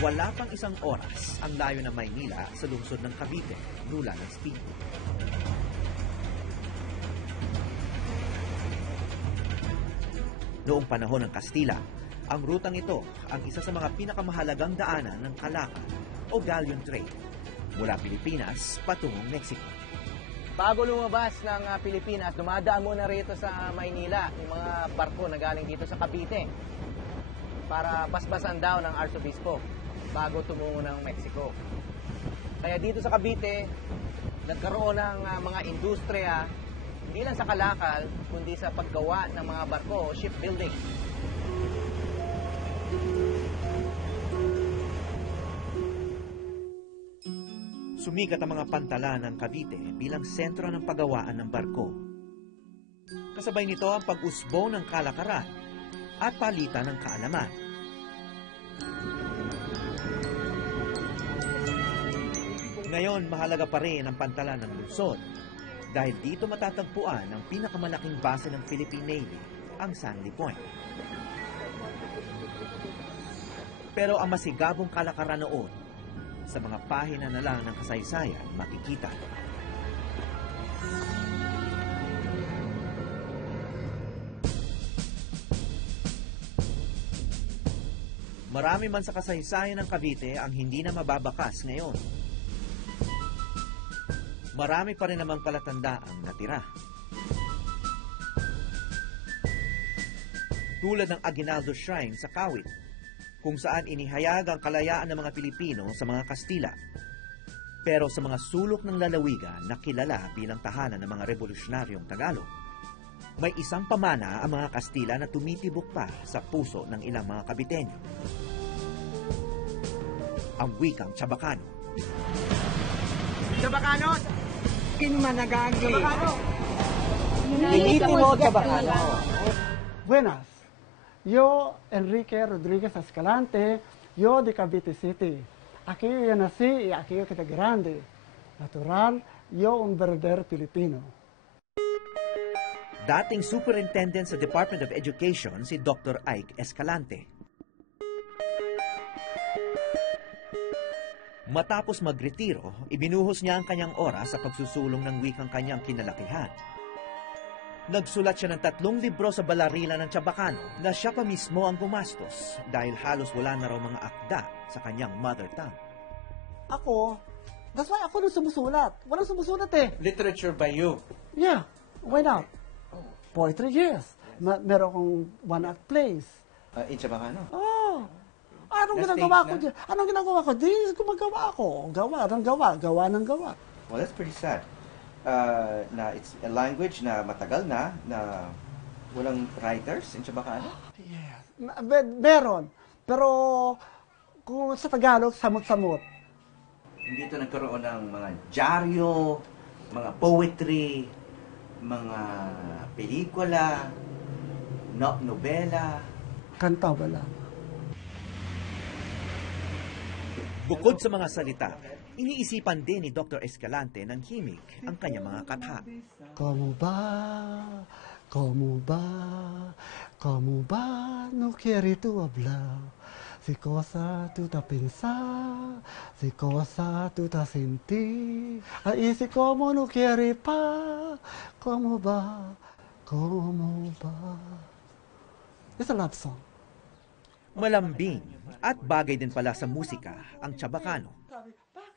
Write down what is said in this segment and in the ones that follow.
Wala pang isang oras ang layo ng Maynila sa lungsod ng Cavite, nula ng speedboat. Noong panahon ng Kastila, ang rutang ito ang isa sa mga pinakamahalagang daanan ng kalakal o galleon trade mula Pilipinas patungong Mexico. Bago lumabas ng Pilipinas, dumadaan muna rito sa Maynila yung mga barko na galing dito sa Cavite para paspasan daw ng Arsobispo bago tumungo ng Mexico. Kaya dito sa Cavite, nagkaroon ng mga industriya hindi lang sa kalakal, kundi sa paggawa ng mga barko o shipbuilding. Sumikat ang mga pantalan ng Cavite bilang sentro ng paggawaan ng barko. Kasabay nito ang pag-usbong ng kalakaran at palitan ng kaalaman. Ngayon, mahalaga pa rin ang pantalan ng lungsod dahil dito matatagpuan ang pinakamalaking base ng Philippine Navy, ang Sandy Point. Pero ang masigabong kalakaran noon, sa mga pahina na lang ng kasaysayan makikita. Marami man sa kasaysayan ng Cavite ang hindi na mababakas ngayon. Marami pa rin namang palatandaang natira. Tulad ng Aguinaldo Shrine sa Kawit, kung saan inihayag ang kalayaan ng mga Pilipino sa mga Kastila. Pero sa mga sulok ng lalawigan na kilala bilang tahanan ng mga revolusyonaryong Tagalog, may isang pamana ang mga Kastila na tumitibok pa sa puso ng ilang mga Caviteño. Ang wikang Chabacano. Chabacano! Kinmanagagi. Chabacano! Legítimo Chabacano. Buenas. Yo, Enrique Rodriguez Escalante, yo de Cavite City. Aquí yo nací y aquí yo quedé grande. Natural, yo un verdadero Pilipino. Dating Superintendent sa Department of Education si Dr. Ike Escalante. Matapos magretiro, ibinuhos niya ang kanyang oras sa pagsusulong ng wikang kanyang kinalakihan. Nagsulat siya ng 3 libro sa balarila ng Chabacano na siya pa mismo ang gumastos dahil halos wala na raw mga akda sa kanyang mother tongue. Ako, that's why ako nung sumusulat. Walang sumusulat eh. Literature by you? Yeah, why not? Poetry, yes. Meron akong one-act plays. In Chabacano? Oh. Anong Na ginagawa stage ko na? dyan? Anong ginagawa ko? Di gumagawa ako. Gawa ng gawa. Gawa ng gawa. Well, that's pretty sad. Na it's a language na matagal na walang writers in Chabacano? Yes. Meron. Pero kung sa Tagalog, samot-samot. Hindi ito nagkaroon ng mga dyaryo, mga poetry, mga pelikula, nobela. Kanta wala. Bukod sa mga salita, iniisipan din ni Dr. Escalante ng himig ang kanyang mga katha. Como ba, no quiere tu hablar, si cosa tu ta pensar, si cosa tu ta sentir, y si como no quiere pa, como ba. It's a love song. Malambing at bagay din pala sa musika ang Chabacano.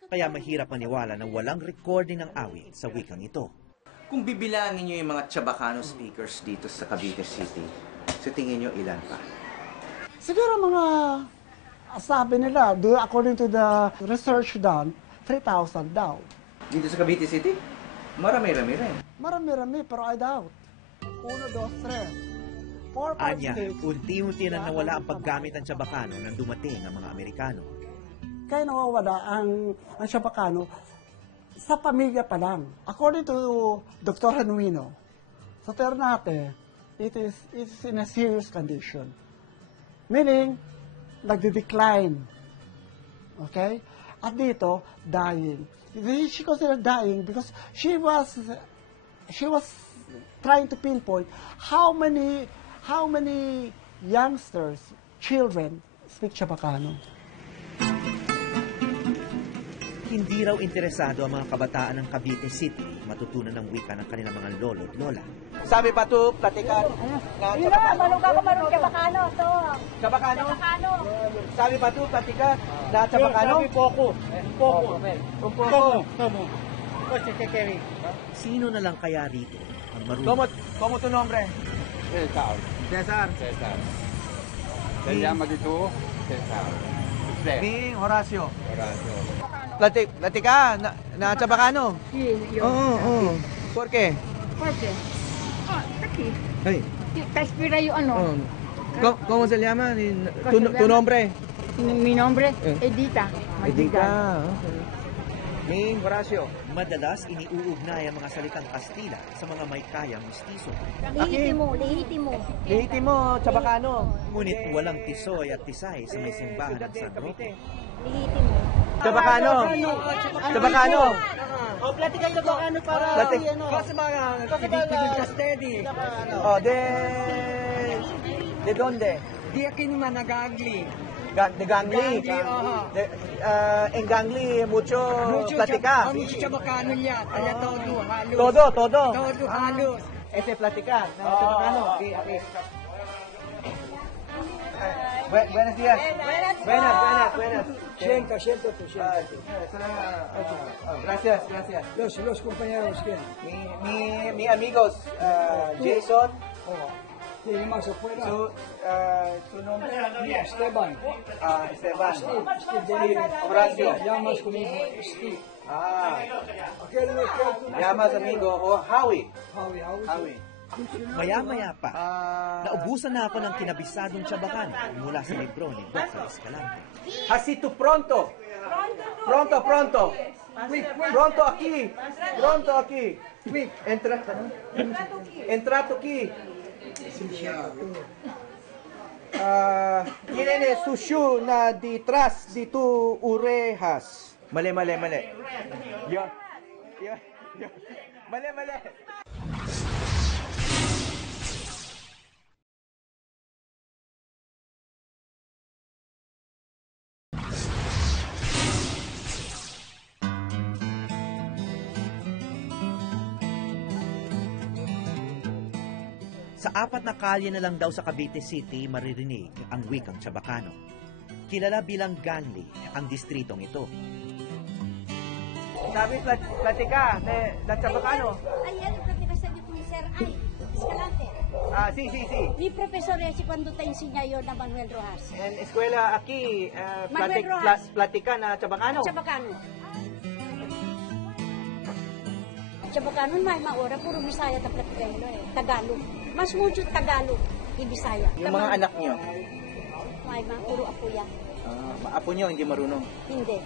Kaya mahirap maniwala na walang recording ng awit sa wikang ito. Kung bibilangin niyo yung mga Chabacano speakers dito sa Cavite City, sa tingin niyo ilan pa? Siguro mga, sabi nila, according to the research done, 3,000 daw. Dito sa Cavite City? Marami-rami rin. Marami-rami, pero I doubt. 1, 2, 3. 4, 5, Anya, 6. unti-unti na nawala ang paggamit ng Chabacano nang dumating ang mga Amerikano. Kaya nawawala ang Chabacano sa pamilya pa lang. According to Dr. Genuino, sa Ternate, it is in a serious condition. Meaning, nagde-decline. Okay? At dito, dying. She considered dying because she was trying to pinpoint how many youngsters, children, speak Chabacano. Hindi raw interesado ang mga kabataan ng Cavite City matutunan ng wika ng kanilang mga lolo at lola. Sabi pa to, platikan na Marunong ka marunong ka Bacano, to. Chabacano. Bacano. Sabi pa to, platikan na Chabacano. Poco. Sino na lang kaya rito ang marunong? ¿Cómo tu nombre? Cesar. Cesar. Cesar. Se llama dito Cesar. Usted. Mi Horacio. Horacio. Platica na Chabacano. Sí, yo. Oo. ¿Por qué? ¿Por qué? Aquí. Ay. Respira yo, ano? ¿Cómo se llama? ¿Cómo se Tu llama? nombre? Mi nombre, Edita. Edita. Mi Horacio. Madalas iniuugnay ang mga salitang Kastila sa mga may kayang mistiso. Lehitimo. Lehitimo, Chabacano. Ngunit walang tisoy at tisay sa may simbahan ng San Roque. Lehitimo. Chabacano. Chabacano. O, platica yung Bacano para... Kasi mga steady. Oh, de donde? Di aquí ni Managagli. De Gangli. En Gangli mucho platica. Mucho Chabacano niya. Kaya todo, halos. Todo. Todo, halos. Ese platica. Chabacano. Okay. Buenos días. Buenas. Siento. Gracias. Los compañeros que... Mi amigos, Jason. Tiene más afuera. Su nombre? Esteban. Esteban. Steve. Horacio. Llamas conmigo Steve. Aquel Llamas amigo o Howie. Howie. Maya-maya pa, naubusan na ako ng kinabisadong Chabacano mula sa libro ni Dr. Escalante. Así tú pronto. Pronto aquí. Quick. Entra aquí. Tiene su shoe na detrás de tu orejas. Mali. Yo. Mali. Sa 4 na kalye na lang daw sa Cavite City maririnig ang wikang Chabacano. Kilala bilang Ganli ang distritong ito. Sabi platica de Chabacano. Ayan, yung profesor niyo po, Sir Ay, Escalante. Sí. Mi profesor si cuando te enseña na Manuel Rojas. En escuela aquí, Manuel Rojas. platica na Chabacano. Chabacano, may maora, puro Bisaya ta platicando Tagalog. Mas mucho Tagalog y Bisaya. Yung mga anak niyo, May puro apuya. apo niyo hindi marunong. Hindi.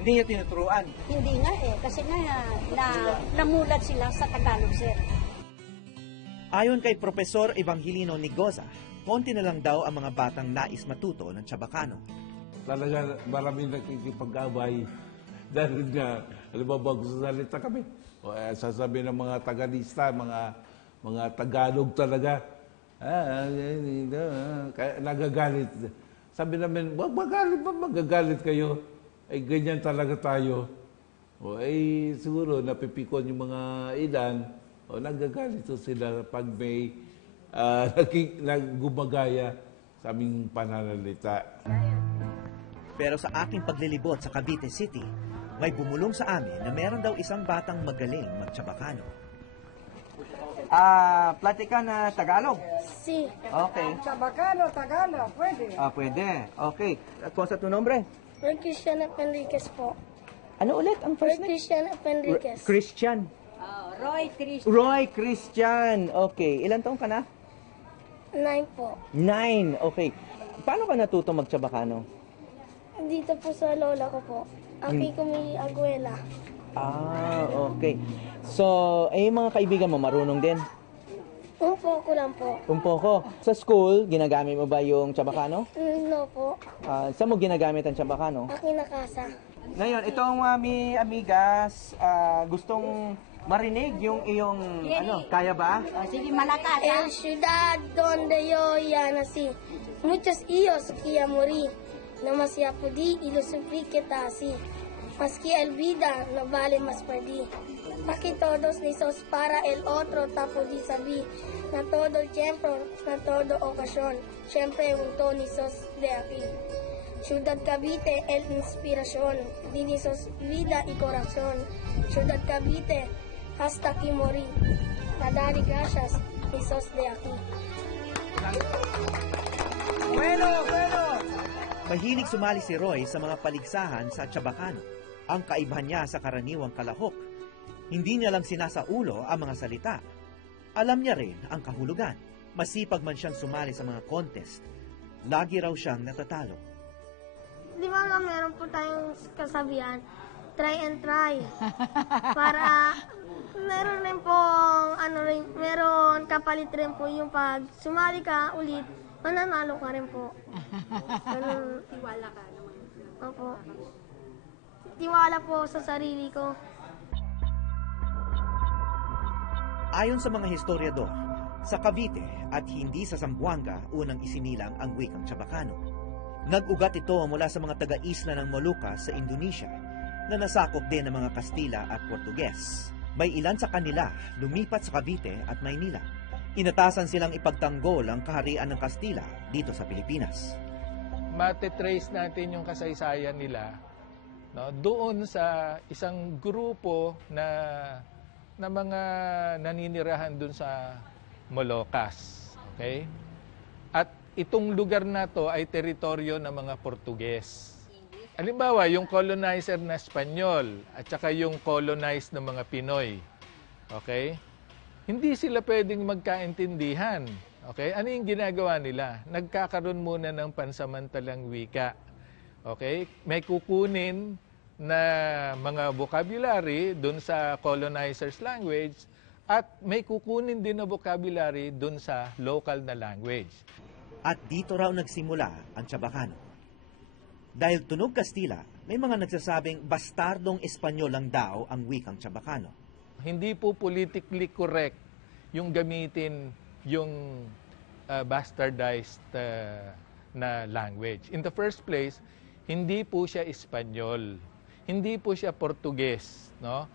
Hindi niyo tinuturuan. Hindi nga kasi nga namulat sila sa Tagalog, sir. Ayon kay Profesor Evangelino Nigoza, konti na lang daw ang mga batang nais matuto ng Chabacano. Talaga maraming nakikipag-abay dahil nga, alam mo, bago salita kami, sasabihin ng mga tagalista, mga Tagalog talaga, kaya nagagalit. Sabi namin, magagalit kayo. Ay, ganyan talaga tayo. Siguro, napipikon yung mga ilan, nagagalit sila pag may gumagaya sa aming pananalita. Pero sa aking paglilibot sa Cavite City, may bumulong sa amin na meron daw isang batang magaling mag-Chabacano. Platica na Tagalog. Sí. Okay. Chabacano, Tagalog, pwede. Pwede. Okay. ¿Cómo sa tu nombre? Roy Cristiana Penriquez po. Ano ulit ang Roy first name? Cristiana Penriquez. Christian. Roy Christian. Okay. Ilan taong ka na? 9 po. 9. Okay. Paano ka natuto mag-Chabacano? Dito po sa lola ko po. Aki ko may aguela. Okay. So, yung mga kaibigan mo, marunong din? Un poco lang po. Un poco. Sa school, ginagamit mo ba yung Chabacano? No po. Saan mo ginagamit ang Chabacano? Aki na casa. Ngayon, itong mi amigas, gustong marinig yung iyong, kaya ba? Sige, malakas. En ciudad donde yo ya nací, muchos hijos que ya morí. No más ya pudí y lo supliqué así. Maski el vida no vale más perdí. Aquí todos nisos para el otro tapo di sabi. Na todo tiempo, na todo ocasión. Siempre junto nisos de aquí. Ciudad Cavite, el inspiración. Di nisos vida y corazón. Ciudad Cavite, hasta aquí morí. Madari gracias, nisos de aquí. Bueno! Mahilig sumali si Roy sa mga paligsahan sa Chabacano. Ang kaibahan niya sa karaniwang kalahok, hindi niya lang sinasaulo ang mga salita. Alam niya rin ang kahulugan. Masipag man siyang sumali sa mga contest. Lagi raw siyang natatalo. Di ba nga meron po tayong kasabihan, try and try. Para meron rin po, meron kapalit rin po yung pag sumali ka ulit, mananalo ka rin po. Ganun. Tiwala ka naman. Opo. Tiwala po sa sarili ko. Ayon sa mga historiador, sa Cavite at hindi sa Zamboanga unang isinilang ang wikang Chabacano. Nag-ugat ito mula sa mga taga-isla ng Molucas sa Indonesia na nasakop din ng mga Kastila at Portuges. May ilan sa kanila lumipat sa Cavite at Maynila. Inatasan silang ipagtanggol ang kaharian ng Kastila dito sa Pilipinas. Mate-trace natin yung kasaysayan nila, no, doon sa isang grupo na mga naninirahan doon sa Molucas. Okay? At itong lugar na to ay teritoryo ng mga Portuges. Halimbawa, yung colonizer na Espanyol at saka yung colonized ng mga Pinoy. Okay? Hindi sila pwedeng magkaintindihan. Okay? Ano yung ginagawa nila? Nagkakaroon muna ng pansamantalang wika. Okay? May kukunin na mga vocabulary dun sa colonizer's language at may kukunin din na vocabulary dun sa local na language. At dito raw nagsimula ang Chabacano. Dahil tunog Kastila, may mga nagsasabing bastardong Espanyol lang daw ang wikang Chabacano. Hindi po politically correct yung gamitin yung bastardized na language. In the first place, hindi po siya Espanyol. Hindi po siya Portuges, no?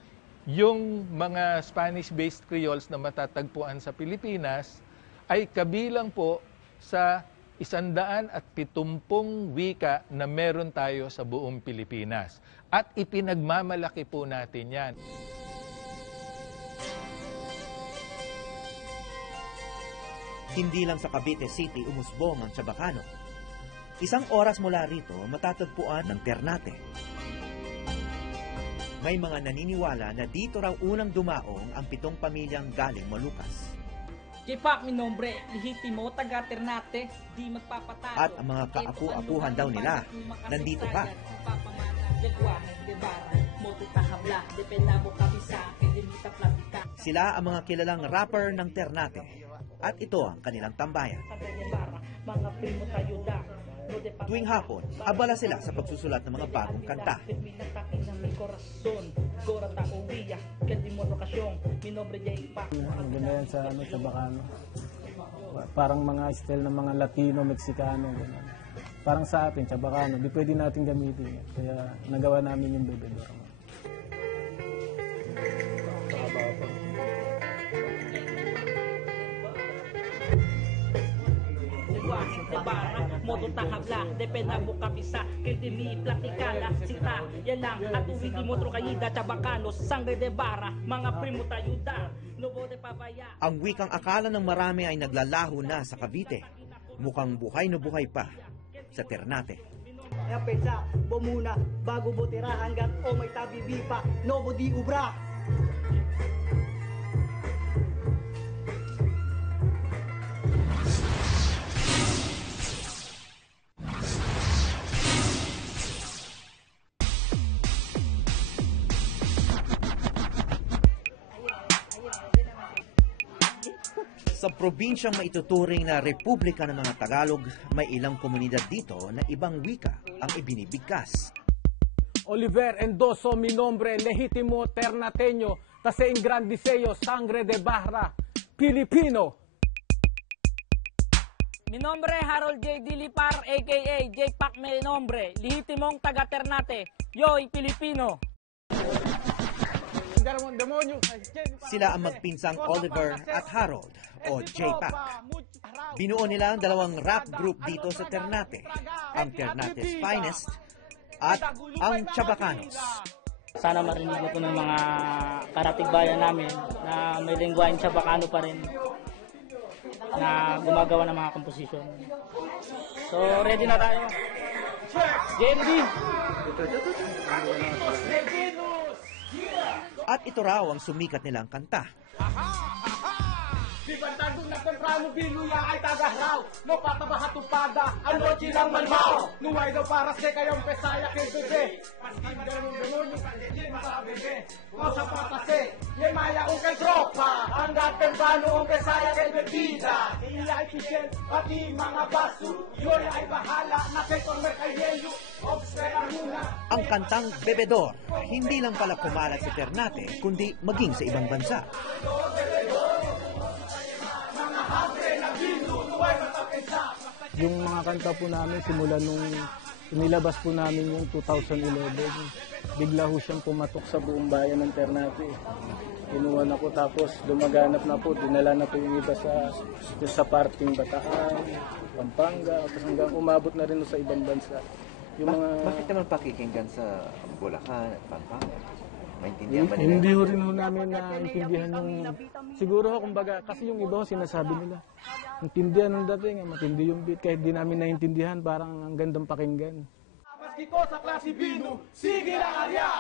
Yung mga Spanish-based Creoles na matatagpuan sa Pilipinas ay kabilang po sa 170 wika na meron tayo sa buong Pilipinas. At ipinagmamalaki po natin yan. Hindi lang sa Cavite City umusbong ang Chabacano. Isang oras mula rito matatagpuan ng Ternate. May mga naniniwala na dito raw unang dumaong ang 7 pamilyang galing Molucas. Kipak mi nombre, lihitimo taga Ternate, di magpapatalo. At ang mga kaapu-apuhan daw nila, nandito pa. Sila ang mga kilalang rapper ng Ternate. At ito ang kanilang tambayan. Tuwing hapon, abala sila sa pagsusulat ng mga bagong kanta. Maganda yan sa Chabacano. Parang mga style ng mga Latino, Mexicano. Ganun. Parang sa atin, Chabacano, di pwede natin gamitin. Kaya nagawa namin yung Bebe Dorma. Modo tahabla, dependa mo kabisa, kaya mi platicala, sita, yan lang, at uwiti mo tro kayida, Chabacano, sangre de bara, mga primo tayuda, nubo de pabaya. Ang wikang akala ng marami ay naglalaho na sa Cavite. Mukhang buhay na buhay pa sa Ternate. Kaya pensa, muna, bago botira hanggang o may tabibi pa, no di ubra. Sa probinsyang maituturing na Republika ng mga Tagalog, may ilang komunidad dito na ibang wika ang ibinibigkas. Oliver Endoso, mi nombre, legítimo ternateño, tase in grandiseo, sangre de barra, Pilipino. Mi nombre Harold J. Dilipar, a.k.a. J. Pac me nombre. Lihitimong taga Ternate. Yo'y Pilipino. Sila ang magpinsang Oliver at Harold o J-Pac. Binuo nila ang dalawang rap group dito sa Ternate, ang Ternate's Finest at ang Chabacanos. Sana marinig mo po ng mga karatigbayan namin na may lengguwaheng Chabacano pa rin na gumagawa ng mga komposisyon. So, ready na tayo. JMD! At ito raw ang sumikat nilang kanta. Di bandang na temprano binuya ay tagaraw. No patabaha tupada, ano chilang malmao. Nuway daw para sa kayong pesaya kay bebe. Maski ganun yung kandilin masabebe. O sa patase, ye maya o kay tropa. Hanggang temprano ang pesaya kay bebida. Iya ay pisil, pati mga baso. Yoy ay bahala, na kay Tormer kay Yelo. Observa muna. Ang kantang Bebedor, hindi lang pala kumalat sa Ternate, kundi maging sa ibang bansa. Yung mga kanta po namin simula nung inilabas po namin yung 2011, bigla ho siyang pumatok sa buong bayan ng Ternate. Kinuha na po tapos lumaganap na po, dinala na po yung iba sa parting Bataan, Pampanga, tapos hanggang umabot na rin sa ibang bansa. Yung mga... Bakit naman pakikinggan sa Bulacan at Pampanga? Maintindihan ba nila? Hindi ho rin ho namin naintindihan yung... Siguro ho, kumbaga, kasi yung iba ho sinasabi nila. Intindihan ng dating, matindi yung beat. Kahit di namin naintindihan, parang ang gandang pakinggan. Maski ko sa klase Bino, sige na Arya!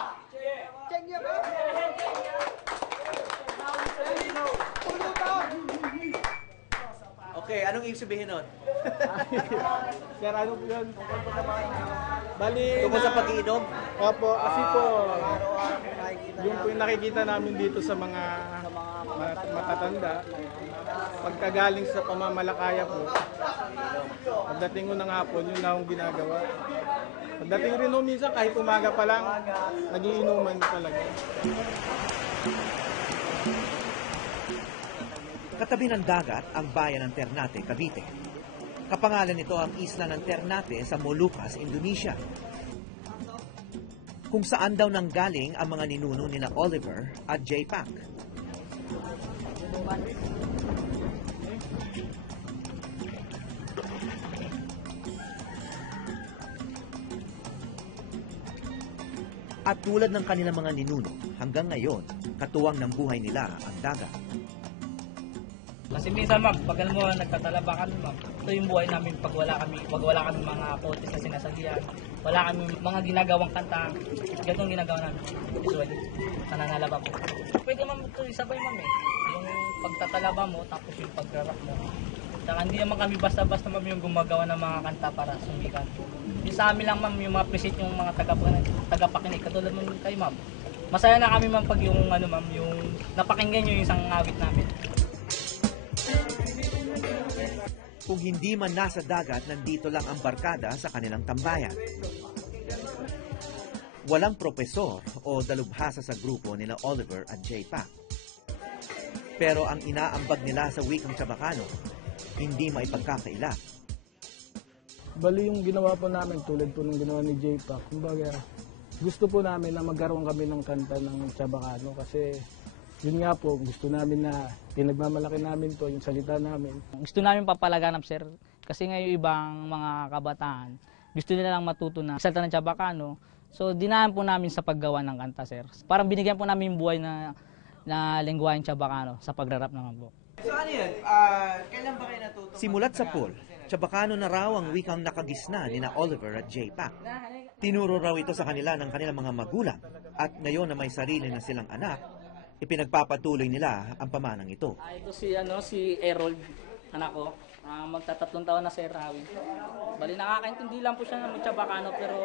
Okay, anong ibig sabihin nun? Sir, ano po yun? Bali tungkol sa pag-iinom? Opo, kasi po, yung po yung nakikita namin dito sa mga matatanda, pagkagaling sa pamamalakaya po, pagdating ko ng hapon, yun na akong ginagawa. Pagdating rin ho minsan, kahit umaga pa lang, nagiinuman talaga. Katabi ng dagat ang bayan ng Ternate, Cavite. Kapangalan nito ang isla ng Ternate sa Molucas, Indonesia. Kung saan daw nanggaling ang mga ninuno nila Oliver at J-Pac. At tulad ng kanilang mga ninuno, hanggang ngayon, katuwang ng buhay nila ang dagat. Kasi minsan ma'am, pag alam mo nagtatalaba kami ma'am, ito yung buhay namin pag wala kami mga potes na sinasagihan, wala kami mga ginagawang kanta, ganitong ginagawa namin, usually, nanangalaba po. Pwede ma'am ito isabay ma'am yung pagtatalaba mo, tapos yung pagrarap mo. Saka hindi naman kami basta-basta ma'am yung gumagawa ng mga kanta para sumikat. Yung sa amin lang ma'am, yung ma-appreciate yung mga tagapakinig, katulad mo kayo ma'am. Masaya na kami ma'am pag yung ma'am, yung napakinggan nyo yung isang awit namin. Kung hindi man nasa dagat, nandito lang ang barkada sa kanilang tambayan. Walang propesor o dalubhasa sa grupo nila Oliver at J-Pac. Pero ang inaambag nila sa wikang Chabacano, hindi maipagkakaila. Bali yung ginawa po namin, tulad po ng ginawa ni J-Pac, kumbaga, gusto po namin na magkaroon kami ng kanta ng Chabacano kasi yun nga po, gusto namin na pinagmamalaki namin to, yung salita namin. Gusto namin papalaganap, sir. Kasi ngayon ibang mga kabataan, gusto nila lang matuto na salita ng Chabacano. So, dinaan po namin sa paggawa ng kanta, sir. Parang binigyan po namin yung buhay na lengguwaheng Chabacano sa pagrarap naman po. So ano yun? Kailan ba kayo natuto? Simulat sa pool, Chabacano na raw ang wikang nakagisna ni na Oliver at J-Pac. Tinuro raw ito sa kanila ng kanilang mga magulang at ngayon na may sarili na silang anak, ipinagpapatuloy nila ang pamanang ito. Ito si Harold, anak ko. Magtatatlong taon na si Rawi. Bali nakakaintindi lang po siya ng Chabacano pero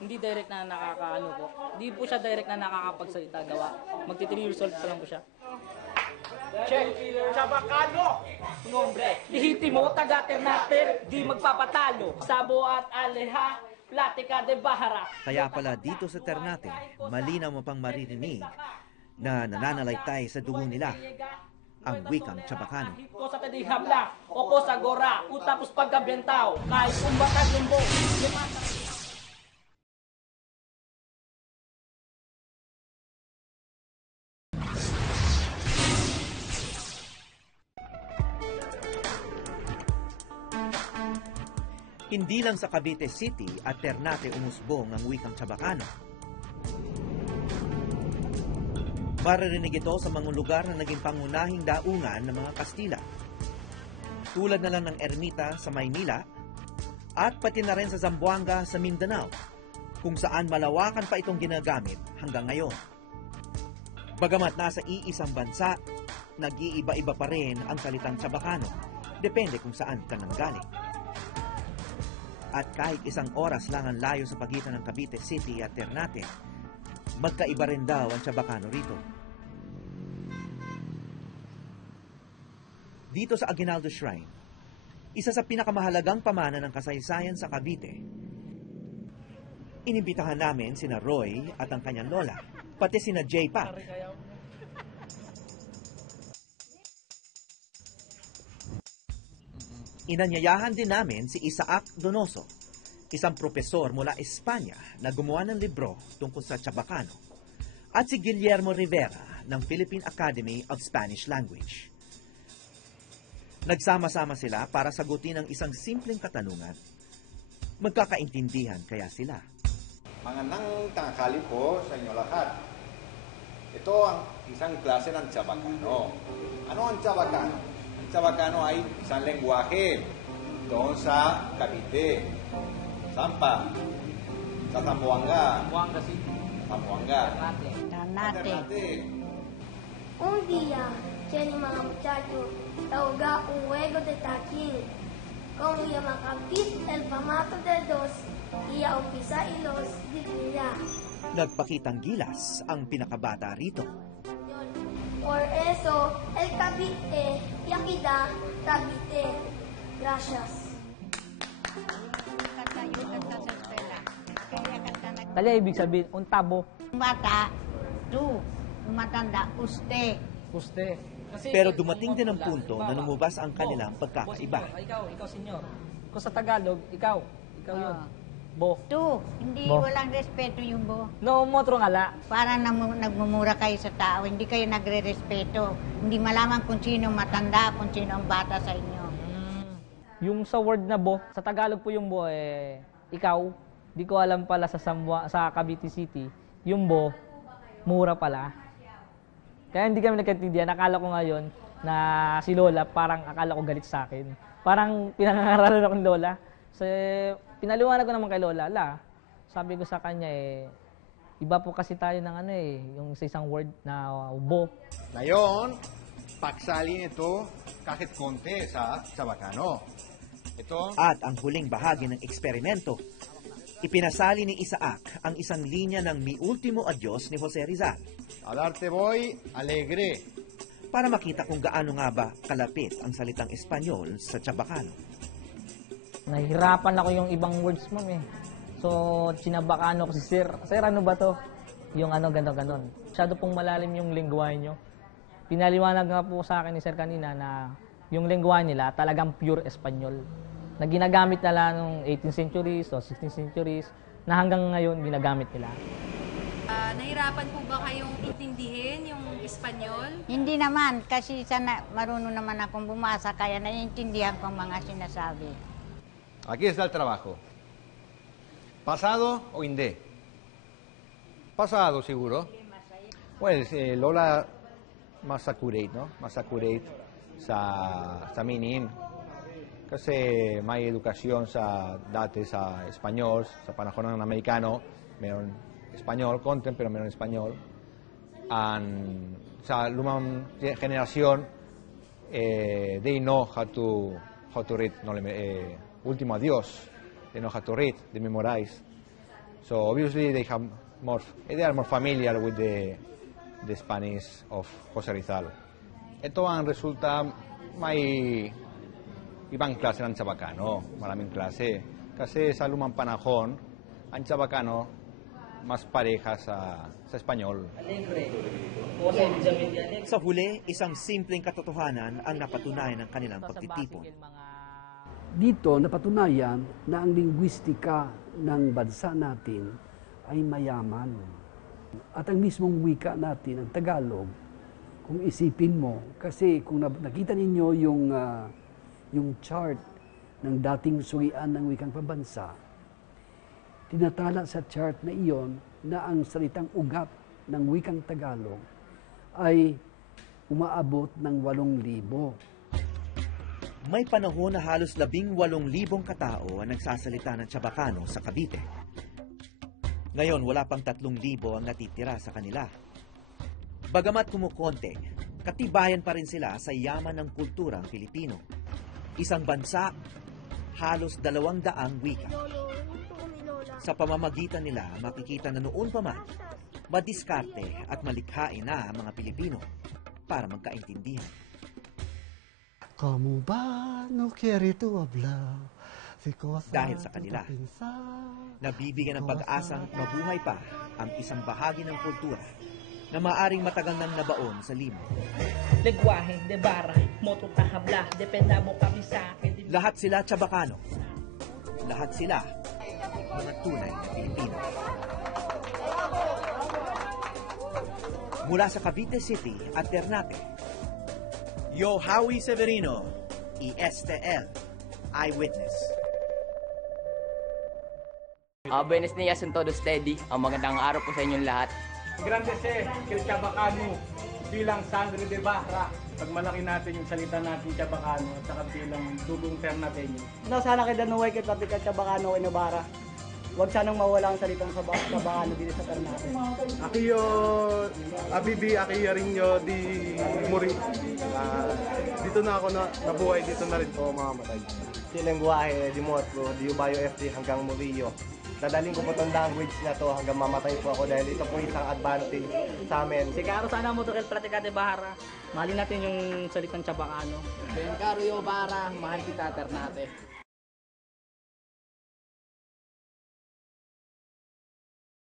hindi direct na nakakaano po. Hindi po siya direct na nakakapagsalita gawa. Magti-3 years old pa lang po siya. Check! Chabacano! Nombre, lihitimo, taga Ternate, di magpapatalo. Sabo at Aleha, Platica de Bahara. Kaya pala dito sa Ternate, malinaw mo pang maririnig na nananalaytay sa dugo nila ang wikang Chabacano. Ko sa tadihabla, o ko sa gora, o tapos pagkabentaw, kahit umbatag yung bo. Hindi lang sa Cavite City at Ternate umusbong ang wikang Chabacano. Maririnig ito sa mga lugar na naging pangunahing daungan ng mga Kastila. Tulad na lang ng Ermita sa Maynila at pati na rin sa Zamboanga sa Mindanao, kung saan malawakan pa itong ginagamit hanggang ngayon. Bagamat nasa iisang bansa, nag-iiba-iba pa rin ang salitang Chabacano, depende kung saan ka nanggaling. At kahit isang oras lang ang layo sa pagitan ng Cavite City at Ternate, magkaiba rin daw ang Chabacano rito. Dito sa Aguinaldo Shrine, isa sa pinakamahalagang pamana ng kasaysayan sa Cavite, inimbitahan namin sina Roy at ang kanyang lola, pati sina Jay pa. Inanyayahan din namin si Isaac Donoso, isang propesor mula Espanya na gumawa ng libro tungkol sa Chabacano, at si Guillermo Rivera ng Philippine Academy of Spanish Language. Nagsama-sama sila para sagutin ang isang simpleng katanungan. Magkakaintindihan kaya sila? Magandang tanghali po sa inyo lahat. Ito ang isang klase ng Chabacano. Ano ang Chabacano? Chabacano ay isang lengguwahe doon sa Cavite, Sampa, sa Zamboanga, Ternate. Un día, tiene mga muchacho, tauga un juego de taquín. Como ia makapit el pamato de dos, ia umpisa ilos di niya. Nagpakitang gilas ang pinakabata rito. Por eso, el Cavite, yakida Cavite. Gracias. Kaya ibig sabihin, untabo. Bata, tu, matanda, uste. Uste. Pero dumating din ang punto na lumabas ang kanilang pagkakaiba. Ikaw, senyor. Kung sa Tagalog, ikaw yun. Bo. Tu, hindi Bo. walang respeto yung bo. No, motro ngala. Para nagmumura kayo sa tao, hindi kayo nagre-respeto. Hindi malaman kung sino matanda, kung sino ang bata sa inyo. Yung sa word na bo, sa Tagalog po yung bo, ikaw. Di ko alam pala sa Cavite City, yung bo, mura pala. Kaya hindi kami nagkaintindihan. Akala ko ngayon na si Lola, parang akala ko galit sa akin. Parang pinangangaralan ako ni Lola. Pinaliwanag ko naman kay Lola, sabi ko sa kanya iba po kasi tayo ng yung sa isang word na bo. Ngayon, paksali nito kahit konti sa Chabacano. At ang huling bahagi ng eksperimento, ipinasali ni Isaac ang isang linya ng Mi Ultimo Adios ni Jose Rizal. A darte voy alegre. Para makita kung gaano nga ba kalapit ang salitang Espanyol sa Chabacano. Nahihirapan ako yung ibang words, ma'am So, sinabakano ko si Sir. Sir, ano ba to? Yung gano'n. Masyado pong malalim yung lengguwahe nyo. Pinaliwanag nga po sa akin ni Sir kanina na yung lengguwahe nila talagang pure Espanyol. Na ginagamit nila noong 18th centuries o 16th centuries na hanggang ngayon ginagamit nila. Nahirapan po ba kayong intindihin yung Espanyol? Hindi naman, kasi marunong naman akong bumasa, kaya naiintindihan ko ang mga sinasabi. Aquí está el trabajo. ¿Pasado o hindi? Pasado, seguro. Pues, Lola, mas accurate, no? Mas accurate sa meaning. Kasi may edukasyon dati sa Espanyol, sa panahon ng Amerikano, meron Espanyol, konti, pero meron Espanyol. Sa lumang generasyon, they know how to read, Último Adios, they know how to read, they memorize. So obviously they are more familiar with the Spanish of Jose Rizal. Ito ang resulta, may ibang klase ng Chabacano, maraming klase. Kasi sa lumang panahon, ang Chabacano mas pareha sa Espanyol. Sa huli, isang simpleng katotohanan ang napatunayan ng kanilang pagtitipon. Dito napatunayan na ang lingwistika ng bansa natin ay mayaman. At ang mismong wika natin, ang Tagalog, kung isipin mo, kasi kung nakita ninyo yung chart ng dating suwian ng wikang pambansa, tinatala sa chart na iyon na ang salitang ugat ng wikang Tagalog ay umaabot ng 8,000. May panahon na halos 18,000 katao ang nagsasalita ng Chabacano sa Cavite. Ngayon, wala pang 3,000 ang natitira sa kanila. Bagamat kumukonte, katibayan pa rin sila sa yaman ng kulturang Pilipino. Isang bansa, halos 200 wika. Sa pamamagitan nila, makikita na noon pa man, madiskarte at malikhain na ang mga Pilipino para magkaintindihan. Como ba no quiere tu hablar? Dahil sa kanila, nabibigyan ng pag-asang mabuhay pa ang isang bahagi ng kultura na maaring matagal nang nabaon sa limot. Lengguwahe, de barra, moto kahabla, dependa mo kami sa akin. Lahat sila Chabacano. Lahat sila mga tunay na Pilipino. Mula sa Cavite City at Ternate, Yo Howie Severino, ESTL, Eyewitness. Buenos días and todos steady. Magandang araw po sa inyong lahat. Grande se, kil Chabacano, bilang Sangre de Barra. Pag malaki natin yung salita natin Chabacano at saka bilang dugong Ternateño. Sana kay Danuway kay pati ka Chabacano o Ibarra. Huwag sanang mawala ang salitang Chabacano dito sa Ternate. Akiyo, abibi, akiyo rin nyo di muri. Dito na ako nabuhay, dito na rin po mamamatay. Si lengguwahe, di motro, di ubayo FD hanggang Murillo. Dadaling ko po itong language na to hanggang mamatay po ako dahil ito po isang advantage sa amin. Si Caro sana mo to kay Pratica de Barra. Mahalin natin yung salitang Chabacano. Ben Caro yo Barra, mahal kita Ternate.